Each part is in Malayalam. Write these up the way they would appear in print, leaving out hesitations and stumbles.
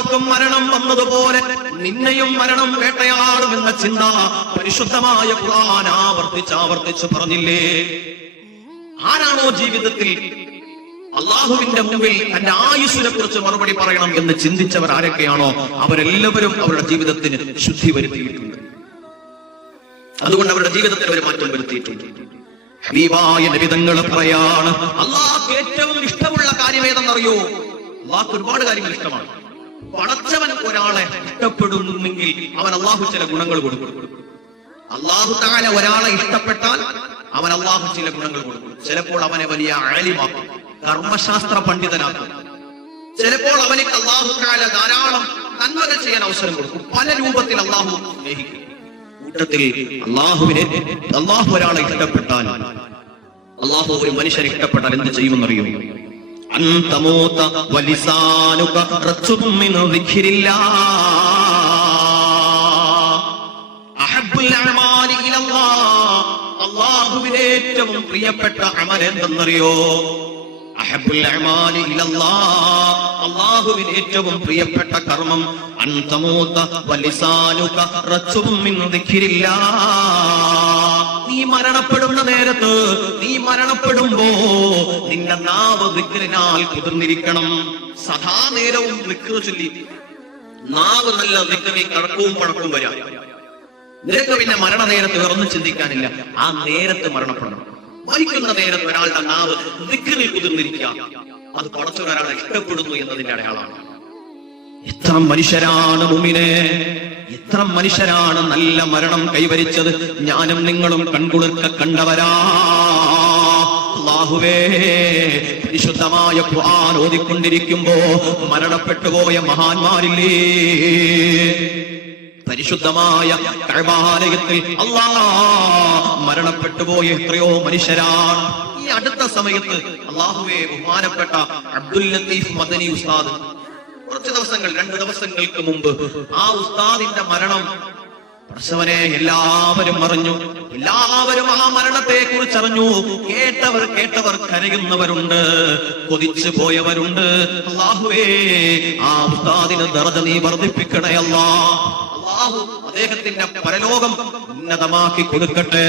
എല്ലാവർക്കും മരണം വന്നതുപോലെ നിന്നെയും മരണം വേട്ടയാടുമെന്ന ചിന്ത പരിശുദ്ധമായ ഖുർആൻ ആവർത്തിച്ച് പറഞ്ഞില്ലേ? ആരാണോ ജീവിതത്തിൽ അള്ളാഹുവിന്റെ മുമ്പിൽ തന്റെ ആയുസ്സിനെ കുറിച്ച് മറുപടി പറയണം എന്ന് ചിന്തിച്ചവർ ആരൊക്കെയാണോ അവരെല്ലാവരും അവരുടെ ജീവിതത്തിന് ശുദ്ധി വരുത്തിയിട്ടുണ്ട്. അതുകൊണ്ട് അവരുടെ ജീവിതത്തിൽ ഒരു മാറ്റം വരുത്തിയിട്ടുണ്ട്. ഹബീബായ നബി തങ്ങൾ പറയാണ്, അള്ളാഹ്ക്ക് ഏറ്റവും ഇഷ്ടമുള്ള കാര്യം ഏതെന്നറിയോ? അള്ളാഹ്ക്ക് ഒരുപാട് കാര്യങ്ങൾ ഇഷ്ടമാണ്. പടച്ചവൻ ഒരാളെ ഇഷ്ടപ്പെടുന്നെങ്കിൽ അവൻ അള്ളാഹു ചില ഗുണങ്ങൾ കൊടുക്കും. അള്ളാഹു തആല ഒരാളെ ഇഷ്ടപ്പെട്ടാൽ അവൻ അള്ളാഹു ചില ഗുണങ്ങൾ കൊടുക്കും. ചിലപ്പോൾ അവനെ വലിയ ആലിമാക്കും, കർമ്മശാസ്ത്ര പണ്ഡിതനാക്കും. ചിലപ്പോൾ അവനിക്ക് അള്ളാഹു തആല ധാരാളം നന്മകൾ ചെയ്യാൻ അവസരം കൊടുക്കും. പല രൂപത്തിൽ അള്ളാഹു സ്നേഹിക്കും. കൂട്ടത്തിൽ അള്ളാഹു ഒരാളെ ഇഷ്ടപ്പെട്ടാൽ, അള്ളാഹു ഒരു മനുഷ്യനെ ഇഷ്ടപ്പെട്ടാൽ എന്ത് ചെയ്യുമെന്നറിയോ? അന്തമൂത വലിസാനുക റച്ചും മിൻ ദിക്രില്ലാഹ് അഹബ്ബുൽ അഅമാലി ഇലല്ലാഹ്. അള്ളാഹുവിന് ഏറ്റവും പ്രിയപ്പെട്ട അമൽ എന്തെന്നറിയോ? അഹബ്ബുൽ അഅമാലി ഇലല്ലാഹ്, അല്ലാഹുവിന് ഏറ്റവും പ്രിയപ്പെട്ട കർമ്മം അൻതമൂത വലിസാനുക റച്ചും മിൻ ദിക്രില്ലാഹ്. നീ മരണപ്പെടുന്ന നേരത്ത്, നീ മരണപ്പെടുമ്പോ നിന്റെ നാവ് ദിക്റിനാൽ കുതിർന്നിരിക്കണം. സദാ നേരവും ദിക്ർ ചൊല്ലി നാവ് നല്ല ദിക്റിൽ കടക്കവും പഴക്കവും വരാം. നിനക്ക് പിന്നെ മരണനേരത്ത് വേറൊന്നും ചിന്തിക്കാനില്ല. ആ നേരത്ത് മരണപ്പെടണം. മരിക്കുന്ന നേരത്ത് ഒരാളുടെ നാവ് ദിക്റിൽ കുതിർന്നിരിക്കുക, അത് പടച്ചവൻ ഒരാളെ ഇഷ്ടപ്പെടുന്നു എന്നതിന്റെ അടയാളമാണ്. എത്ര മനുഷ്യരാണ് മുഅ്മിനേ, എത്ര മനുഷ്യരാണ് നല്ല മരണം കൈവരിച്ചത്. ഞാനും നിങ്ങളും കൺകുളിർക്ക കണ്ടവരാ. അല്ലാഹുവേ, പരിശുദ്ധമായ ഖുർആൻ ഓതിക്കൊണ്ടിരിക്കുമ്പോ മരണപ്പെട്ടുപോയ മഹാന്മാരില്ലേ? പരിശുദ്ധമായ കഅബാലയത്തിൽ അല്ലാഹ് മരണപ്പെട്ടുപോയ എത്രയോ മനുഷ്യരാണ്. ഈ അടുത്ത സമയത്ത് അല്ലാഹുവേ, ബഹുമാനപ്പെട്ട അബ്ദുൽ ലത്തീഫ് മദനി ഉസ്താദ് കുറച്ച് ദിവസങ്ങൾ, 2 ദിവസങ്ങൾക്ക് മുമ്പ് ആ ഉസ്താദിന്റെ മരണം പ്രസവനെ എല്ലാവരും അറിഞ്ഞു. എല്ലാവരും ആ മരണത്തെ കുറിച്ച് അറിഞ്ഞു. കേട്ടവർ കരയുന്നവരുണ്ട്, കൊതിച്ചു പോയവരുണ്ട്. അല്ലാഹുവേ, ആ ഉസ്താദിന് ദർജ നീ വർദ്ധിപ്പിക്കണേ അല്ലാഹ്. അല്ലാഹു അദ്ദേഹത്തിന്റെ പരലോകം ഉന്നതമാക്കി കൊടുക്കട്ടെ.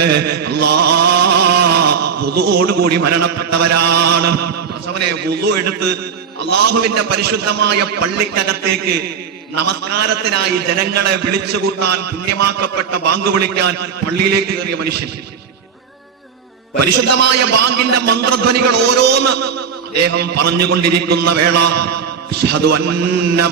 അല്ലാഹ് വുദൂഓടുകൂടി മരണപ്പെട്ടവരാണ്. പ്രസവനെ വുദൂ എടുത്ത് അല്ലാഹുവിന്റെ പരിശുദ്ധമായ പള്ളിക്കകത്തേക്ക് നമസ്കാരത്തിനായി ജനങ്ങളെ വിളിച്ചുകൂട്ടാൻ, പുണ്യമാക്കപ്പെട്ട ബാങ്ക് വിളിക്കാൻ പള്ളിയിലേക്ക് കയറിയ മനുഷ്യൻ. പരിശുദ്ധമായ ബാങ്കിന്റെ മന്ത്രധ്വനികൾ ഓരോന്ന് അദ്ദേഹം പറഞ്ഞുകൊണ്ടിരിക്കുന്ന വേള, അശ്ഹദു അന്ന